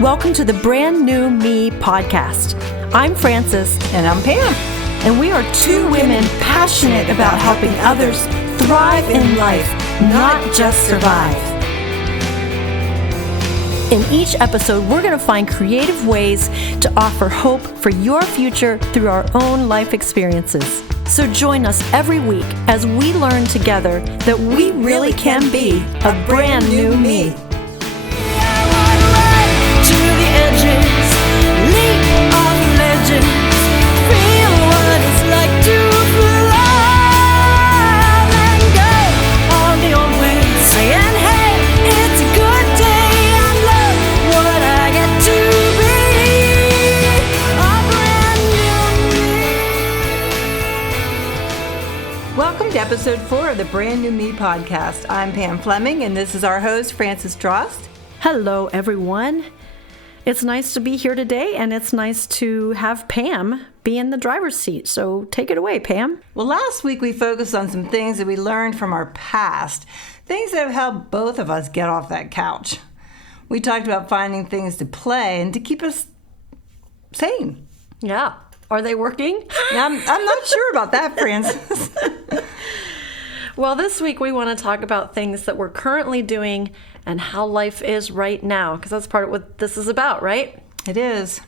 Welcome to the Brand New Me podcast. I'm Frances. And I'm Pam. And we are two women passionate about helping others thrive in life, not just survive. In each episode, we're going to find creative ways to offer hope for your future through our own life experiences. So join us every week as we learn together that we really can be a brand new me. Welcome to episode 4 of the Brand New Me podcast. I'm Pam Fleming, and this is our host, Frances Drost. Hello, everyone. It's nice to be here today, and it's nice to have Pam be in the driver's seat. So take it away, Pam. Well, last week we focused on some things that we learned from our past, things that have helped both of us get off that couch. We talked about finding things to play and to keep us sane. Yeah. Are they working? I'm not sure about that, Frances. Well, this week we want to talk about things that we're currently doing and how life is right now, because that's part of what this is about, right? It is.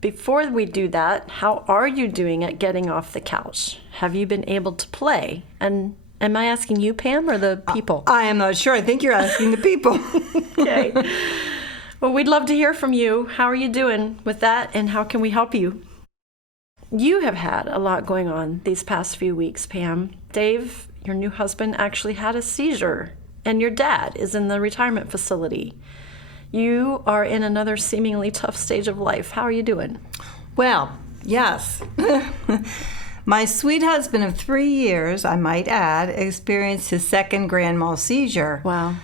Before we do that, how are you doing at getting off the couch? Have you been able to play? And am I asking you, Pam, or the people? I am not sure. I think you're asking the people. Okay. Well, we'd love to hear from you. How are you doing with that, and how can we help you? You have had a lot going on these past few weeks, Pam. Dave, your new husband, actually had a seizure, and your dad is in the retirement facility. You are in another seemingly tough stage of life. How are you doing? Well, yes. My sweet husband of 3 years, I might add, experienced his second grand mal seizure. Wow.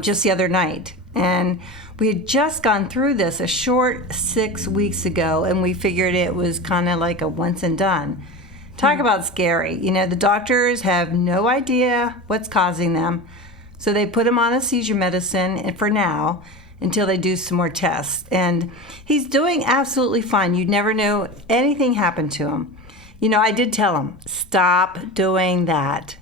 Just the other night. And we had just gone through this a short 6 weeks ago, and we figured it was kind of like a once and done. Talk about scary. You know, the doctors have no idea what's causing them, so they put him on a seizure medicine for now until they do some more tests. And he's doing absolutely fine. You'd never know anything happened to him. You know, I did tell him, stop doing that.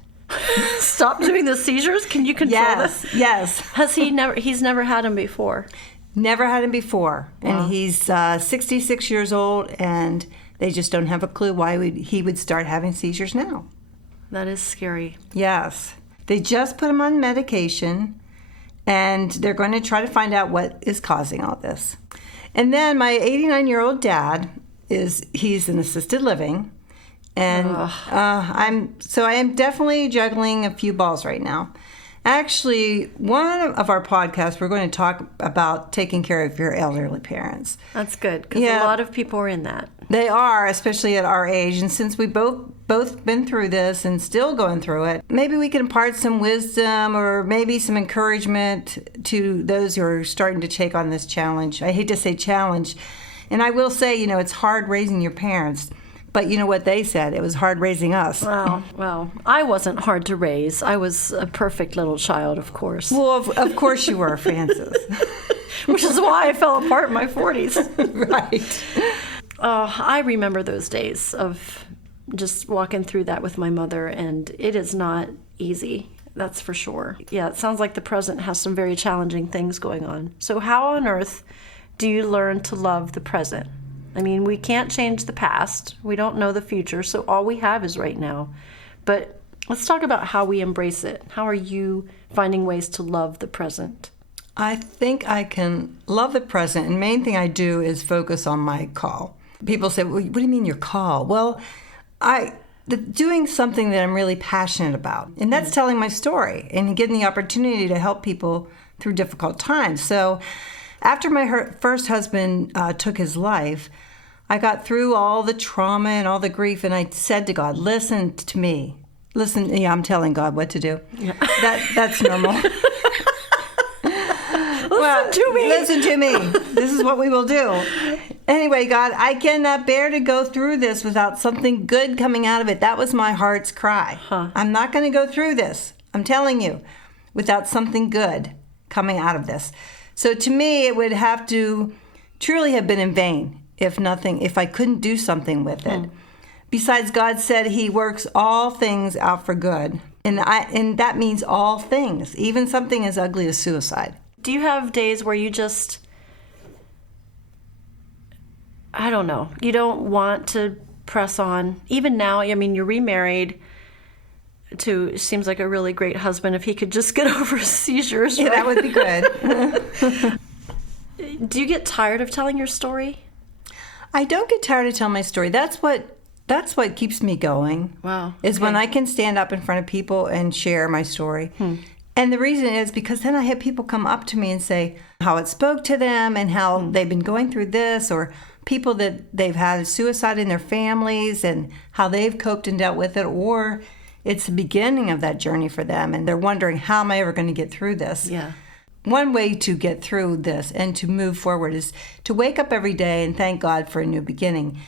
Stop doing the seizures? Can you control this? Yes. He's never had them before? Never had him before. And Wow. he's 66 years old, and they just don't have a clue why he would start having seizures now. That is scary. Yes. They just put him on medication, and they're going to try to find out what is causing all this. And then my 89-year-old dad he's in assisted living. And I am definitely juggling a few balls right now. Actually, one of our podcasts, we're going to talk about taking care of your elderly parents. That's good, because a lot of people are in that. They are, especially at our age. And since we both been through this and still going through it, maybe we can impart some wisdom or maybe some encouragement to those who are starting to take on this challenge. I hate to say challenge. And I will say, you know, it's hard raising your parents. But you know what they said? It was hard raising us. Well, I wasn't hard to raise. I was a perfect little child, of course. Well, of course you were, Frances. Which is why I fell apart in my 40s. Right. I remember those days of just walking through that with my mother, and it is not easy. That's for sure. Yeah, it sounds like the present has some very challenging things going on. So how on earth do you learn to love the present? I mean, we can't change the past. We don't know the future, so all we have is right now. But let's talk about how we embrace it. How are you finding ways to love the present? I think I can love the present, and the main thing I do is focus on my call. People say, well, what do you mean your call? Well, doing something that I'm really passionate about, and that's telling my story and getting the opportunity to help people through difficult times. So after my first husband took his life, I got through all the trauma and all the grief, and I said to God, listen to me. Listen, yeah, I'm telling God what to do. Yeah. That's normal. Listen to me. This is what we will do. Anyway, God, I cannot bear to go through this without something good coming out of it. That was my heart's cry. I'm not going to go through this, I'm telling you, without something good coming out of this. So to me, it would have to truly have been in vain if I couldn't do something with it. Besides, God said he works all things out for good. And that means all things, even something as ugly as suicide. Do you have days where you just, I don't know, you don't want to press on? Even now, I mean, you're remarried to, seems like a really great husband. If he could just get over his seizures. Yeah, right? that would be good. Do you get tired of telling your story? I don't get tired of telling my story. That's what keeps me going. Wow. Is when I can stand up in front of people and share my story. And the reason is because then I have people come up to me and say how it spoke to them and how they've been going through this, or people that they've had suicide in their families and how they've coped and dealt with it, or it's the beginning of that journey for them and they're wondering, how am I ever going to get through this? Yeah. One way to get through this and to move forward is to wake up every day and thank God for a new beginning.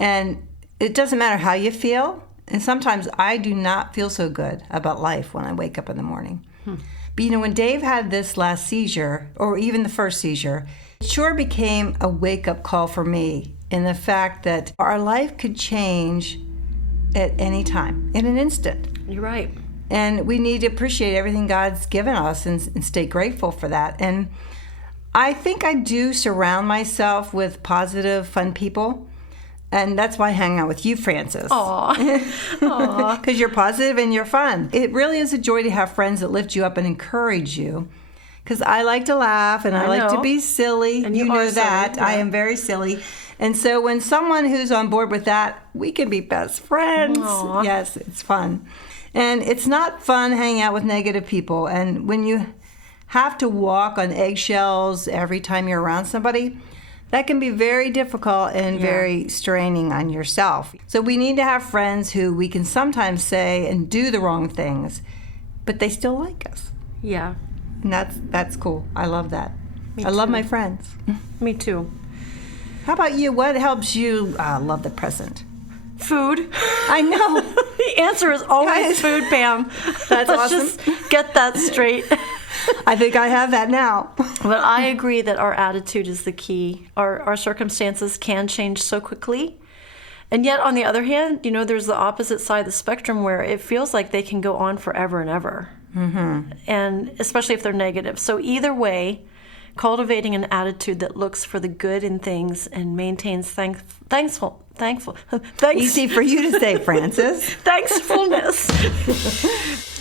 And it doesn't matter how you feel. And sometimes I do not feel so good about life when I wake up in the morning. But when Dave had this last seizure, or even the first seizure, it sure became a wake-up call for me in the fact that our life could change at any time, in an instant. You're right. And we need to appreciate everything God's given us and stay grateful for that. And I think I do surround myself with positive, fun people. And that's why I hang out with you, Frances. Aw. Because you're positive and you're fun. It really is a joy to have friends that lift you up and encourage you. Because I like to laugh and I like to be silly. And you you know are that. silly, yeah. I am very silly. And so when someone who's on board with that, we can be best friends. Aw. Yes, it's fun. And it's not fun hanging out with negative people. And when you have to walk on eggshells every time you're around somebody, that can be very difficult and very straining on yourself. So we need to have friends who we can sometimes say and do the wrong things, but they still like us. Yeah. And that's cool. I love that. Me I love too. my friends. Me too. How about you? What helps you love the present? Food. I know. The answer is always Guys. food, Pam. That's Let's awesome. just get that straight. I think I have that now. But I agree that our attitude is the key. Our circumstances can change so quickly. And yet, on the other hand, there's the opposite side of the spectrum where it feels like they can go on forever and ever. And especially if they're negative. So either way, cultivating an attitude that looks for the good in things and maintains thankful. Easy for you to say, Frances. Thankfulness.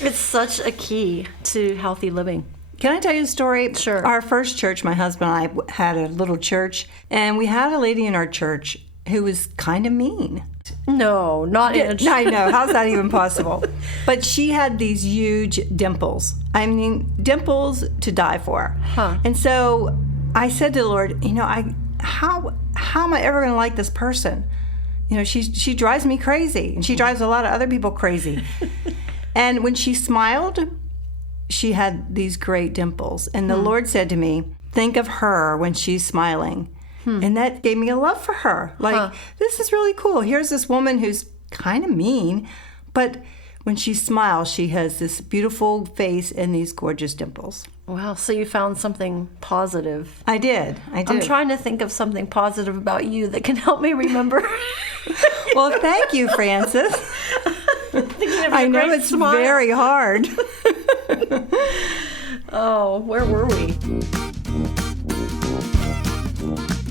It's such a key to healthy living. Can I tell you a story? Sure. Our first church, my husband and I had a little church, and we had a lady in our church who was kind of mean. No, not inch. I know. How's that even possible? But she had these huge dimples. I mean, dimples to die for. Huh. And so I said to the Lord, how am I ever going to like this person? She drives me crazy, and she drives a lot of other people crazy. And when she smiled, she had these great dimples. And the Lord said to me, think of her when she's smiling. And that gave me a love for her. This is really cool. Here's this woman who's kind of mean, but when she smiles, she has this beautiful face and these gorgeous dimples. Wow, so you found something positive. I did. I'm trying to think of something positive about you that can help me remember. Well, thank you, Frances. I know it's very hard. Oh, where were we?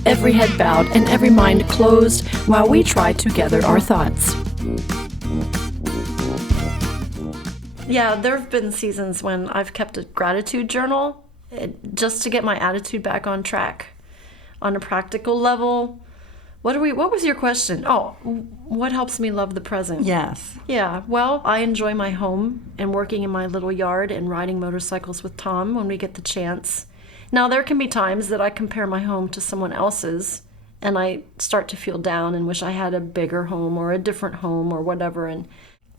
Every head bowed and every mind closed while we try to gather our thoughts. Yeah, there have been seasons when I've kept a gratitude journal just to get my attitude back on track. On a practical level, what was your question? Oh, what helps me love the present? Yes. Yeah, well, I enjoy my home and working in my little yard and riding motorcycles with Tom when we get the chance. Now, there can be times that I compare my home to someone else's and I start to feel down and wish I had a bigger home or a different home or whatever. And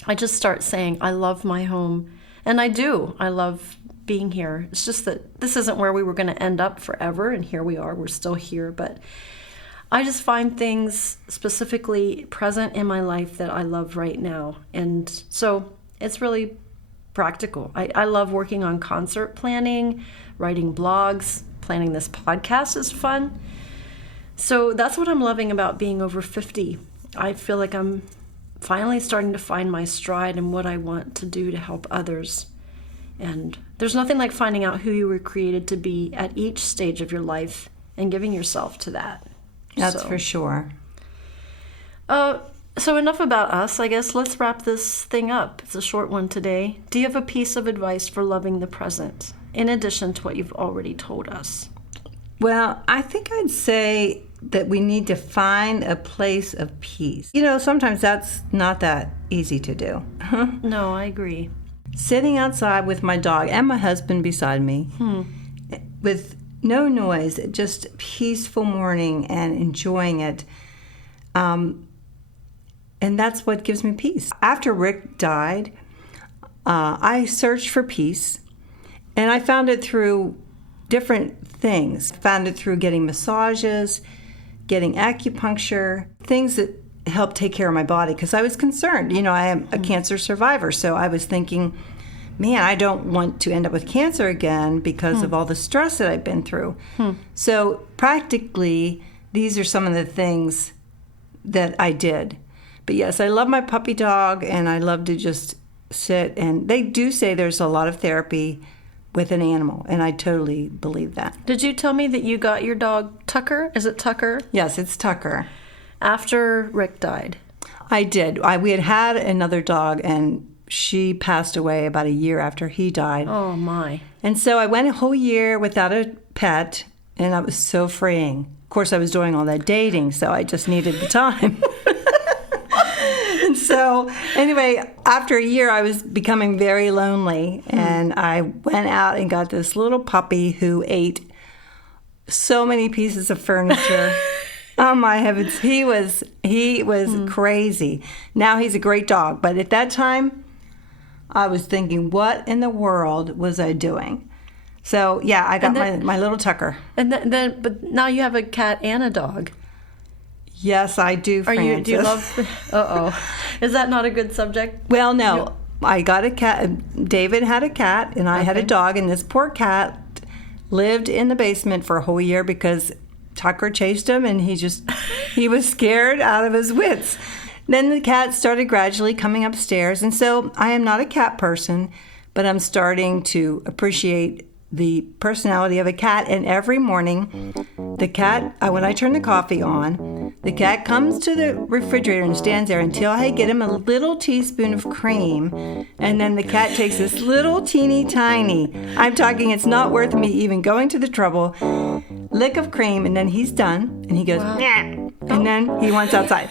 I just start saying, I love my home. And I do. I love being here. It's just that this isn't where we were going to end up forever. And here we are. We're still here. But I just find things specifically present in my life that I love right now. And so it's really practical. I love working on concert planning, writing blogs, planning this podcast is fun. So that's what I'm loving about being over 50. I feel like I'm finally starting to find my stride in what I want to do to help others. And there's nothing like finding out who you were created to be at each stage of your life and giving yourself to that. That's for sure. So enough about us. I guess let's wrap this thing up. It's a short one today. Do you have a piece of advice for loving the present, in addition to what you've already told us? Well, I think I'd say that we need to find a place of peace. You know, sometimes that's not that easy to do. No, I agree. Sitting outside with my dog and my husband beside me, with no noise, just peaceful morning and enjoying it. And that's what gives me peace. After Rick died, I searched for peace, and I found it through different things. I found it through getting massages, getting acupuncture, things that help take care of my body, because I was concerned. You know, I am a cancer survivor, so I was thinking, man, I don't want to end up with cancer again because of all the stress that I've been through. So practically, these are some of the things that I did. But yes, I love my puppy dog, and I love to just sit. And they do say there's a lot of therapy with an animal, and I totally believe that. Did you tell me that you got your dog Tucker? Is it Tucker? Yes, it's Tucker. After Rick died? I did. We had another dog, and she passed away about a year after he died. Oh, my. And so I went a whole year without a pet, and that was so freeing. Of course, I was doing all that dating, so I just needed the time. And so anyway, after a year, I was becoming very lonely, and I went out and got this little puppy who ate so many pieces of furniture. Oh my heavens, he was crazy. Now he's a great dog, but at that time, I was thinking, what in the world was I doing? So yeah, I got my little Tucker. And but now you have a cat and a dog. Yes, I do, Frances. Do you love... Uh-oh. Is that not a good subject? Well, no. I got a cat. David had a cat, and I had a dog, and this poor cat lived in the basement for a whole year because Tucker chased him, and he was scared out of his wits. Then the cat started gradually coming upstairs, and so I am not a cat person, but I'm starting to appreciate the personality of a cat. And every morning, the cat, when I turn the coffee on, the cat comes to the refrigerator and stands there until I get him a little teaspoon of cream. And then the cat takes this little teeny tiny, I'm talking it's not worth me even going to the trouble, lick of cream, and then he's done. And he goes, "Nyah," and then he wants outside.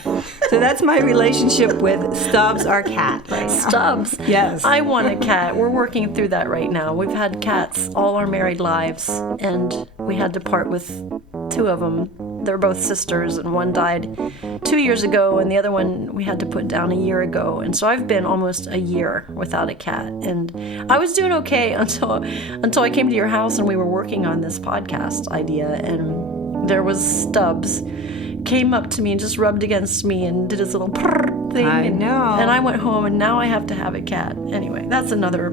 So that's my relationship with Stubbs, our cat, right now. Stubbs? Yes. I want a cat. We're working through that right now. We've had cats all our married lives, and we had to part with two of them. They're both sisters, and one died 2 years ago, and the other one we had to put down a year ago. And so I've been almost a year without a cat, and I was doing okay until I came to your house and we were working on this podcast idea, and there was Stubbs came up to me and just rubbed against me and did his little purr thing. I know. And I went home, and now I have to have a cat. Anyway, that's another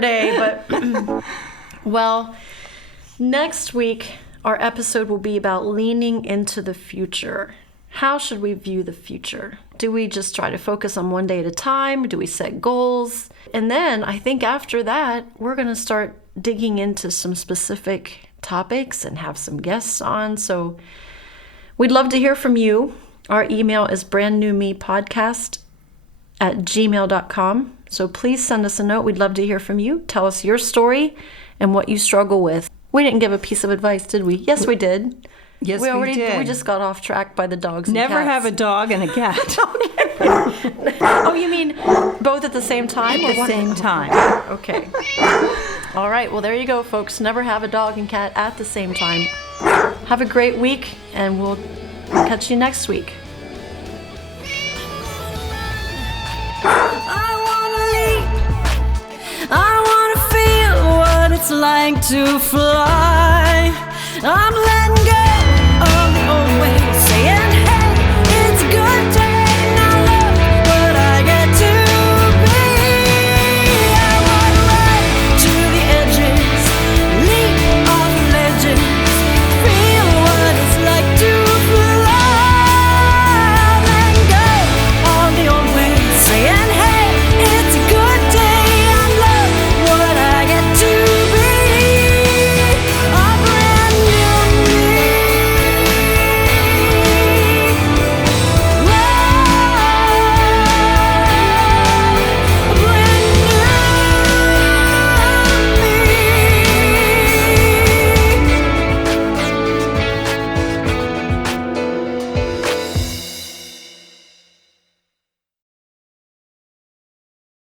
day. But well, next week our episode will be about leaning into the future. How should we view the future? Do we just try to focus on one day at a time? Do we set goals? And then I think after that, we're going to start digging into some specific topics and have some guests on. So we'd love to hear from you. Our email is brandnewmepodcast@gmail.com. So please send us a note. We'd love to hear from you. Tell us your story and what you struggle with. We didn't give a piece of advice, did we? Yes, we did. Yes, we did. We just got off track by the dogs and Never cats. have a dog and a cat. Oh, you mean both at the same time? At the same time. Okay. All right. Well, there you go, folks. Never have a dog and cat at the same time. Have a great week, and we'll catch you next week. I wanna leap. I wanna feel what it's like to fly. I'm letting